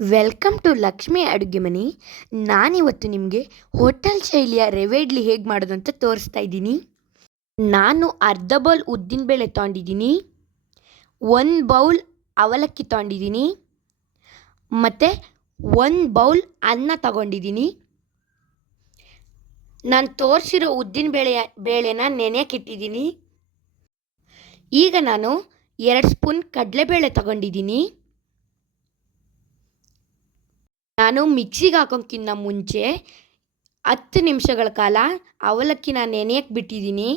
Welcome to Lakshmi ಅಡುಗೆ ಮನೆ. ನಾನಿವತ್ತು ನಿಮಗೆ ಹೋಟೆಲ್ ಶೈಲಿಯ ರವೆ ಇಡ್ಲಿ ಹೇಗೆ ಮಾಡೋದು ಅಂತ ತೋರಿಸ್ತಾ ಇದ್ದೀನಿ. ನಾನು ಅರ್ಧ ಬೌಲ್ ಉದ್ದಿನಬೇಳೆ ತೊಗೊಂಡಿದ್ದೀನಿ, 1 ಬೌಲ್ ಅವಲಕ್ಕಿ ತೊಗೊಂಡಿದ್ದೀನಿ, ಮತ್ತು 1 ಬೌಲ್ ಅನ್ನ ತಗೊಂಡಿದ್ದೀನಿ. ನಾನು ತೋರಿಸಿರೋ ಬೇಳೆನ ನೆನೆಯಕ್ಕಿಟ್ಟಿದ್ದೀನಿ. ಈಗ ನಾನು 2 ಸ್ಪೂನ್ ಕಡಲೆಬೇಳೆ ತಗೊಂಡಿದ್ದೀನಿ. ನಾನು ಮಿಕ್ಸಿಗೆ ಹಾಕೋಕ್ಕಿಂತ ಮುಂಚೆ 10 ನಿಮಿಷಗಳ ಕಾಲ ಅವಲಕ್ಕಿನ ನೆನೆಯಕ್ಕೆ ಬಿಟ್ಟಿದ್ದೀನಿ.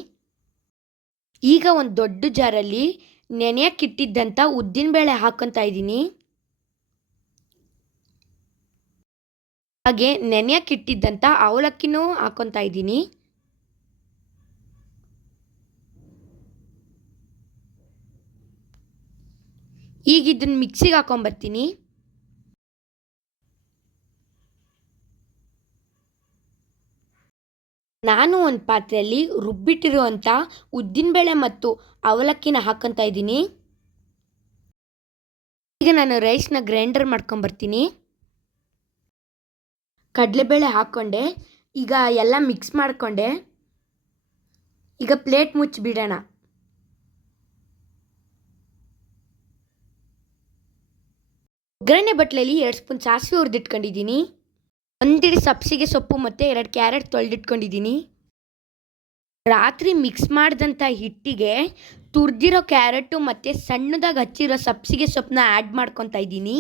ಈಗ ಒಂದು ದೊಡ್ಡ ಜಾರಲ್ಲಿ ನೆನೆಯಕ್ಕಿಟ್ಟಿದ್ದಂಥ ಉದ್ದಿನಬೇಳೆ ಹಾಕ್ಕೊತಾ ಇದ್ದೀನಿ. ಹಾಗೆ ನೆನೆಯಕ್ಕಿಟ್ಟಿದ್ದಂಥ ಅವಲಕ್ಕಿನೂ ಹಾಕ್ಕೊತಾ ಇದ್ದೀನಿ. ಈಗ ಇದನ್ನು ಮಿಕ್ಸಿಗೆ ಹಾಕೊಂಬರ್ತೀನಿ. ನಾನು ಒಂದು ಪಾತ್ರೆಯಲ್ಲಿ ರುಬ್ಬಿಟ್ಟಿರುವಂಥ ಉದ್ದಿನಬೇಳೆ ಮತ್ತು ಅವಲಕ್ಕಿನ ಹಾಕ್ಕೊತಾ ಇದ್ದೀನಿ. ಈಗ ನಾನು ರೈಸ್ನ ಗ್ರೈಂಡರ್ ಮಾಡ್ಕೊಂಬರ್ತೀನಿ. ಕಡಲೆಬೇಳೆ ಹಾಕ್ಕೊಂಡೆ, ಈಗ ಎಲ್ಲ ಮಿಕ್ಸ್ ಮಾಡಿಕೊಂಡೆ. ಈಗ ಪ್ಲೇಟ್ ಮುಚ್ಚಿಬಿಡೋಣ. ಒಗ್ಗರಣೆ ಬಟ್ಲಲ್ಲಿ 2 ಸ್ಪೂನ್ ಸಾಸಿವೆ ಹುರಿದಿಟ್ಕೊಂಡಿದ್ದೀನಿ, 1 ಹಿಡಿ ಸಬ್ಸಿಗೆ ಸೊಪ್ಪು ಮತ್ತು 2 ಕ್ಯಾರೆಟ್ ತೊಳೆದಿಟ್ಕೊಂಡಿದ್ದೀನಿ. ರಾತ್ರಿ ಮಿಕ್ಸ್ ಮಾಡಿದಂಥ ಹಿಟ್ಟಿಗೆ ತುರಿದಿರೋ ಕ್ಯಾರೆಟು ಮತ್ತು ಸಣ್ಣದಾಗಿ ಹಚ್ಚಿರೋ ಸಬ್ಸಿಗೆ ಸೊಪ್ಪನ್ನ ಆ್ಯಡ್ ಮಾಡ್ಕೊತಾ ಇದ್ದೀನಿ.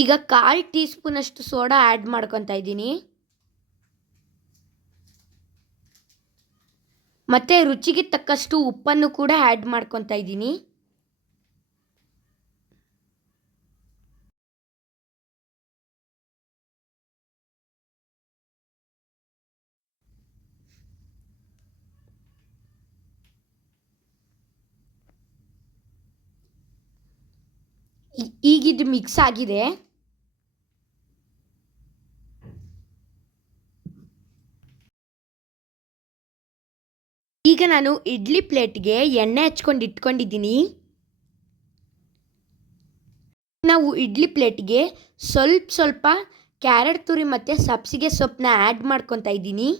ಈಗ 1/4 ಟೀ ಸ್ಪೂನಷ್ಟು ಸೋಡಾ ಆ್ಯಡ್ ಮಾಡ್ಕೊತಾ ಇದ್ದೀನಿ, ಮತ್ತು ರುಚಿಗೆ ತಕ್ಕಷ್ಟು ಉಪ್ಪನ್ನು ಕೂಡ ಆ್ಯಡ್ ಮಾಡ್ಕೊತಾ ಇದ್ದೀನಿ. ಈಗಿದು ಮಿಕ್ಸ್ ಆಗಿದೆ. ಈಗ ನಾನು ಇಡ್ಲಿ ಪ್ಲೇಟ್ಗೆ ಎಣ್ಣೆ ಹಚ್ಕೊಂಡು ಇಟ್ಕೊಂಡಿದ್ದೀನಿ. ನಾವು ಇಡ್ಲಿ ಪ್ಲೇಟ್ಗೆ ಸ್ವಲ್ಪ ಕ್ಯಾರೆಟ್ ತುರಿ ಮತ್ತು ಸಬ್ಸಿಗೆ ಸೊಪ್ಪನ್ನ ಆ್ಯಡ್ ಮಾಡ್ಕೊತಾ ಇದ್ದೀನಿ.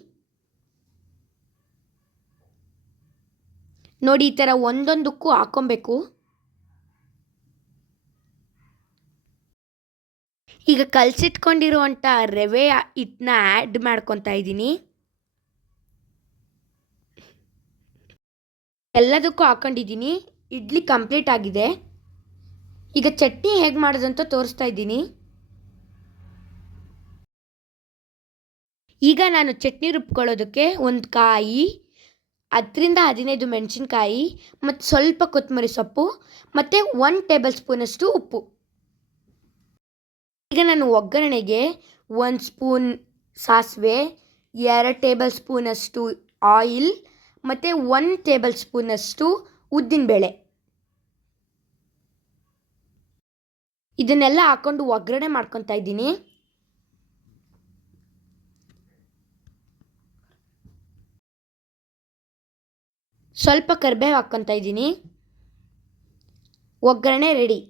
ನೋಡಿ, ಈ ಥರ ಒಂದೊಂದಕ್ಕೂ ಹಾಕ್ಕೊಬೇಕು. ಈಗ ಕಲಸಿಟ್ಕೊಂಡಿರುವಂಥ ರವೆ ಹಿಟ್ಟನ್ನ ಆ್ಯಡ್ ಮಾಡ್ಕೊತಾ ಇದ್ದೀನಿ. ಎಲ್ಲದಕ್ಕೂ ಹಾಕ್ಕೊಂಡಿದ್ದೀನಿ. ಇಡ್ಲಿ ಕಂಪ್ಲೀಟ್ ಆಗಿದೆ. ಈಗ ಚಟ್ನಿ ಹೇಗೆ ಮಾಡೋದು ಅಂತ ತೋರಿಸ್ತಾ ಇದ್ದೀನಿ. ಈಗ ನಾನು ಚಟ್ನಿ ರುಬ್ಕೊಳ್ಳೋದಕ್ಕೆ 1 ಕಾಯಿ, 10ರಿಂದ 15 ಮೆಣಸಿನ್ಕಾಯಿ ಮತ್ತು ಸ್ವಲ್ಪ ಕೊತ್ತಂಬರಿ ಸೊಪ್ಪು ಮತ್ತು 1 ಟೇಬಲ್ ಸ್ಪೂನಷ್ಟು ಉಪ್ಪು. ಈಗ ನಾನು ಒಗ್ಗರಣೆಗೆ 1 ಸ್ಪೂನ್ ಸಾಸಿವೆ, 2 ಟೇಬಲ್ ಸ್ಪೂನಷ್ಟು ಆಯಿಲ್ ಮತ್ತು 1 ಟೇಬಲ್ ಸ್ಪೂನಷ್ಟು ಉದ್ದಿನಬೇಳೆ ಇದನ್ನೆಲ್ಲ ಹಾಕ್ಕೊಂಡು ಒಗ್ಗರಣೆ ಮಾಡ್ಕೊತಾ ಇದ್ದೀನಿ. ಸ್ವಲ್ಪ ಕರಿಬೇವು ಹಾಕ್ಕೊತಾ ಇದ್ದೀನಿ. ಒಗ್ಗರಣೆ ರೆಡಿ.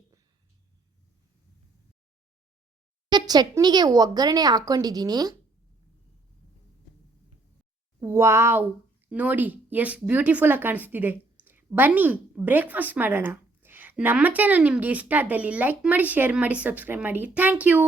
ಚಟ್ನಿಗೆ ಒಗ್ಗರಣೆ ಹಾಕ್ಕೊಂಡಿದ್ದೀನಿ. ವಾವ್, ನೋಡಿ ಎಷ್ಟು ಬ್ಯೂಟಿಫುಲ್ಲಾಗಿ ಕಾಣಿಸ್ತಿದೆ. ಬನ್ನಿ ಬ್ರೇಕ್ಫಾಸ್ಟ್ ಮಾಡೋಣ. ನಮ್ಮ ಚಾನಲ್ ನಿಮಗೆ ಇಷ್ಟ ಆದಲ್ಲಿ ಲೈಕ್ ಮಾಡಿ, ಶೇರ್ ಮಾಡಿ, ಸಬ್ಸ್ಕ್ರೈಬ್ ಮಾಡಿ. Thank you.